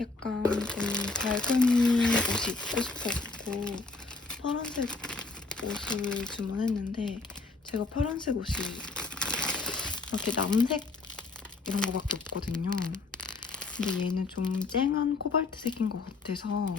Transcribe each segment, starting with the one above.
약간 좀 밝은 옷이 입고 싶어갖고 파란색 옷을 주문했는데 제가 파란색 옷이 이렇게 남색 이런 거밖에 없거든요. 근데 얘는 좀 쨍한 코발트색인 것 같아서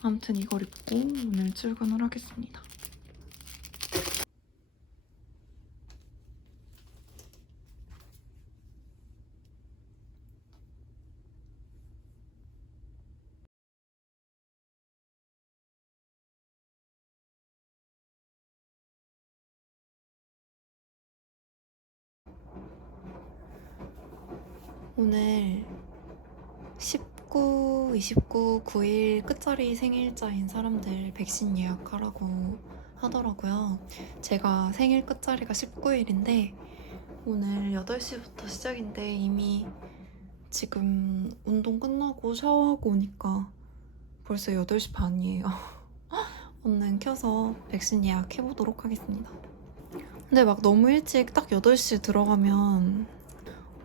아무튼 이걸 입고 오늘 출근을 하겠습니다. 오늘 19, 29, 9일 끝자리 생일자인 사람들 백신 예약하라고 하더라고요. 제가 생일 끝자리가 19일인데 오늘 8시부터 시작인데 이미 지금 운동 끝나고 샤워하고 오니까 벌써 8시 반이에요. 얼른 켜서 백신 예약해보도록 하겠습니다. 근데 막 너무 일찍 딱 8시에 들어가면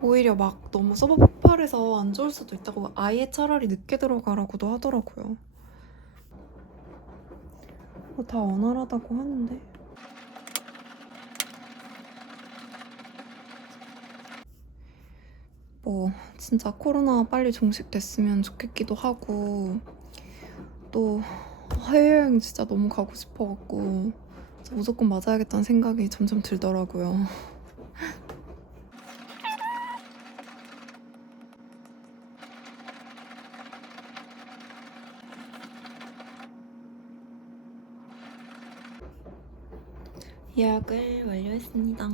오히려 막 너무 서버 폭발해서 안 좋을 수도 있다고 아예 차라리 늦게 들어가라고도 하더라고요. 뭐 다 원활하다고 하는데. 뭐 진짜 코로나 빨리 종식됐으면 좋겠기도 하고 또 해외여행 진짜 너무 가고 싶어갖고 무조건 맞아야겠다는 생각이 점점 들더라고요. 예약을 완료했습니다.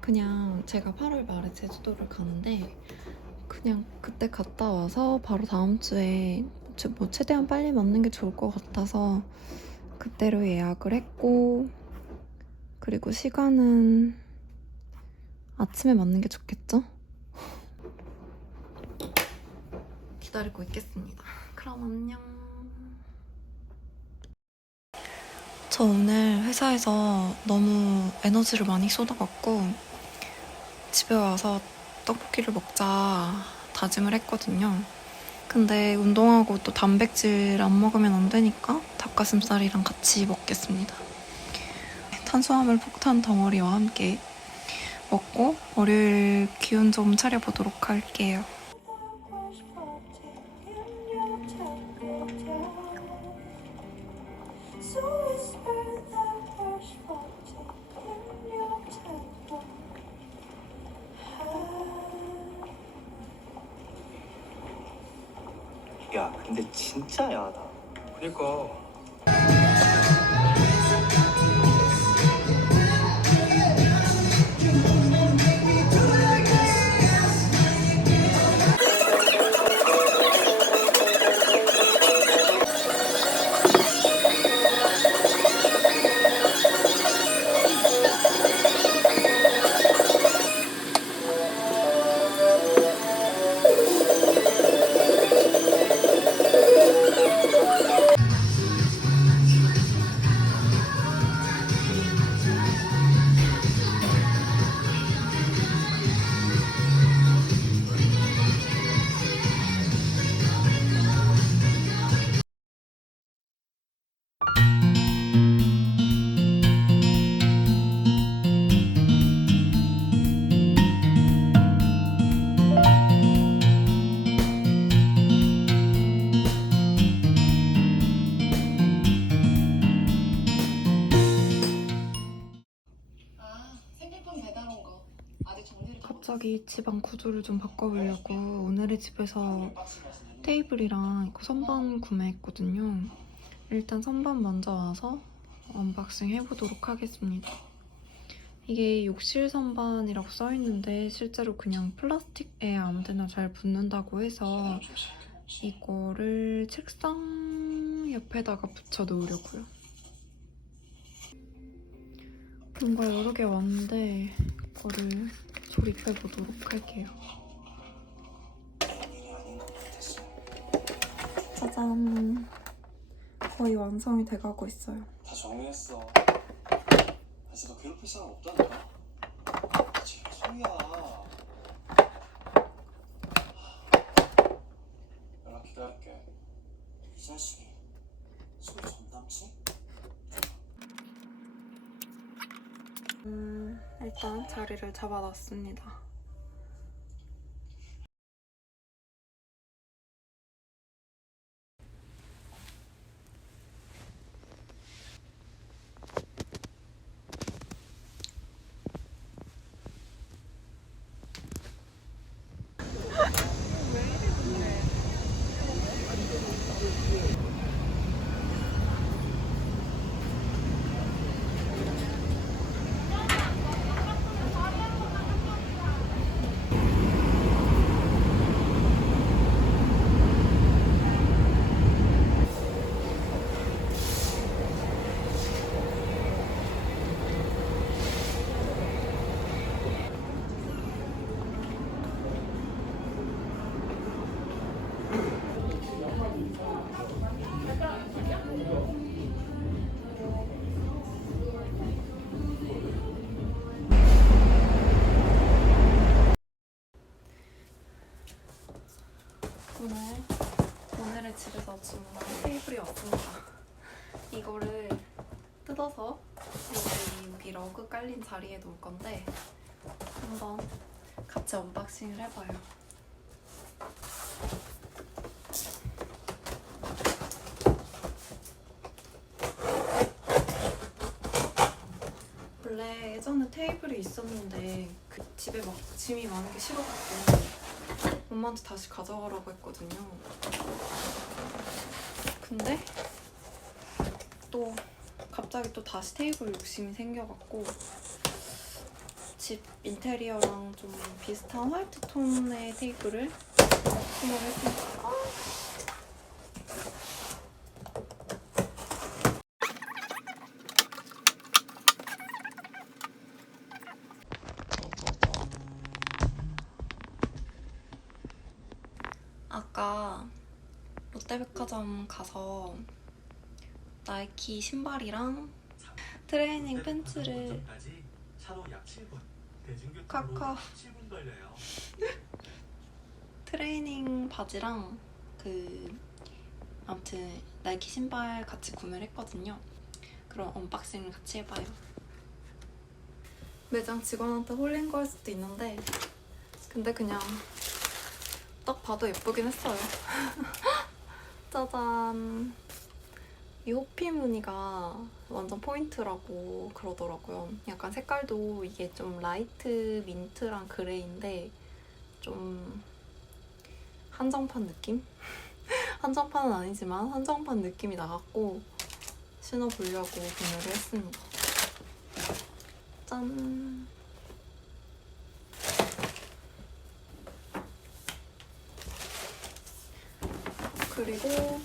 그냥 제가 8월 말에 제주도를 가는데 그냥 그때 갔다 와서 바로 다음 주에 제- 뭐 최대한 빨리 맞는 게 좋을 것 같아서 그때로 예약을 했고 그리고 시간은 아침에 맞는 게 좋겠죠? 기다리고 있겠습니다. 그럼 안녕. 저 오늘 회사에서 너무 에너지를 많이 쏟아갖고 집에 와서 떡볶이를 먹자 다짐을 했거든요. 근데 운동하고 또 단백질 안 먹으면 안 되니까 닭가슴살이랑 같이 먹겠습니다. 탄수화물 폭탄 덩어리와 함께 먹고 월요일 기운 좀 차려보도록 할게요. 야, 근데 진짜 야하다. 그니까 갑자기 집안 구조를 좀 바꿔보려고 오늘의 집에서 테이블이랑 선반 구매했거든요. 일단 선반 먼저 와서 언박싱 해보도록 하겠습니다. 이게 욕실 선반이라고 써있는데 실제로 그냥 플라스틱에 아무데나 잘 붙는다고 해서 이거를 책상 옆에다가 붙여 놓으려고요. 뭔가 여러 개 왔는데 이거를 조립해 보도록 할게요. 짠. 거의 완성이 돼가고 있어요. 다 정리했어. 다시 너 괴롭힐 사람 없다니까. 소희야. 연락 기다릴게. 이 자식이 소희 전남친? 음, 일단 자리를 잡아놨습니다. 주문한 테이블이 왔습니다. 이거를 뜯어서 여기 여기 러그 깔린 자리에 놓을 건데 한번 같이 언박싱을 해봐요. 원래 예전에 테이블이 있었는데 그 집에 막 짐이 많은 게 싫어갖고 엄마한테 다시 가져가라고 했거든요. 근데 또 갑자기 또 다시 테이블 욕심이 생겨갖고 집 인테리어랑 좀 비슷한 화이트 톤의 테이블을 생각했습니다. 아까 롯데백화점 가서 나이키 신발이랑 트레이닝 팬츠를 차로 약 7분, 대중교통으로 카카. 7분 걸려요. 트레이닝 바지랑 그 아무튼 나이키 신발 같이 구매를 했거든요. 그럼 언박싱을 같이 해봐요. 매장 직원한테 홀린 거일 수도 있는데 근데 그냥 딱 봐도 예쁘긴 했어요. 짜잔. 이 호피 무늬가 완전 포인트라고 그러더라고요. 약간 색깔도 이게 좀 라이트 민트랑 그레이인데 좀 한정판 느낌? 한정판은 아니지만 한정판 느낌이 나갖고 신어보려고 구매를 했습니다. 짠! 그리고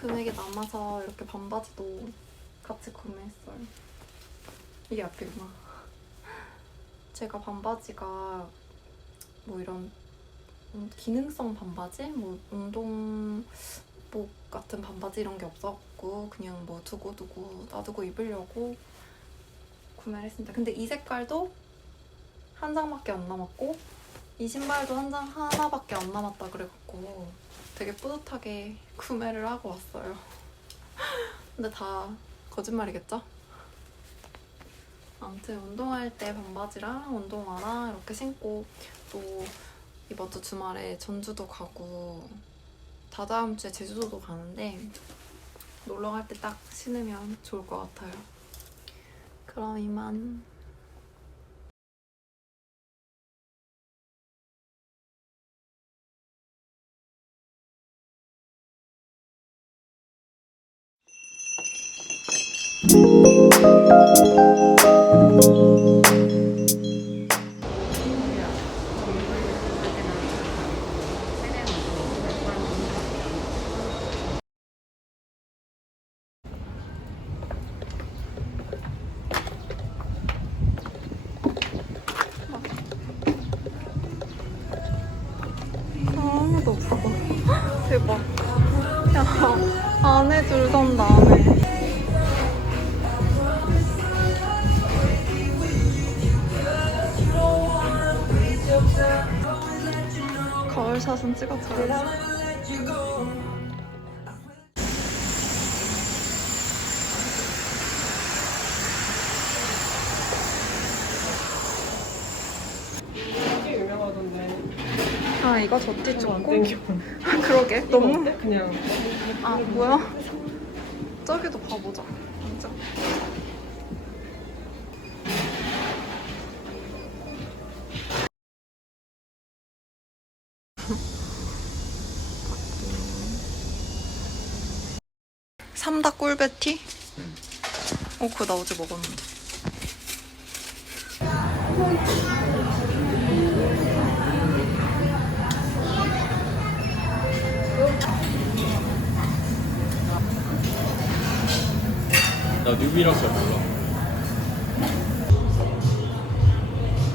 금액이 남아서 이렇게 반바지도 같이 구매했어요. 이게 앞이구나. 제가 반바지가 뭐 이런 음, 기능성 반바지, 뭐 운동복 같은 반바지 이런 게 없었고 그냥 뭐 두고 두고 놔두고 입으려고 구매를 했습니다. 근데 이 색깔도 한 장밖에 안 남았고 이 신발도 한 장 하나밖에 안 남았다 그래갖고 되게 뿌듯하게 구매를 하고 왔어요. 근데 다 거짓말이겠죠? 아무튼 운동할 때 반바지랑 운동화랑 이렇게 신고 또 이번 주 주말에 전주도 가고 다다음 주에 제주도도 가는데 놀러 갈 때 딱 신으면 좋을 것 같아요. 그럼 이만. 대박. 안에 줄 선다 거울 사진 찍어줘야지. 아 이거 젖티 좋고 그러게. 너무 그냥 아 뭐야? 저기도 봐보자. 진짜 삼다 꿀베티? 어 그거 나 어제 먹었는데 나 뉴비라서 잘 몰라.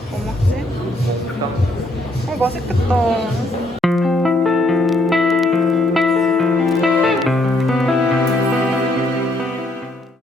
뭐 먹지? 어 맛있겠다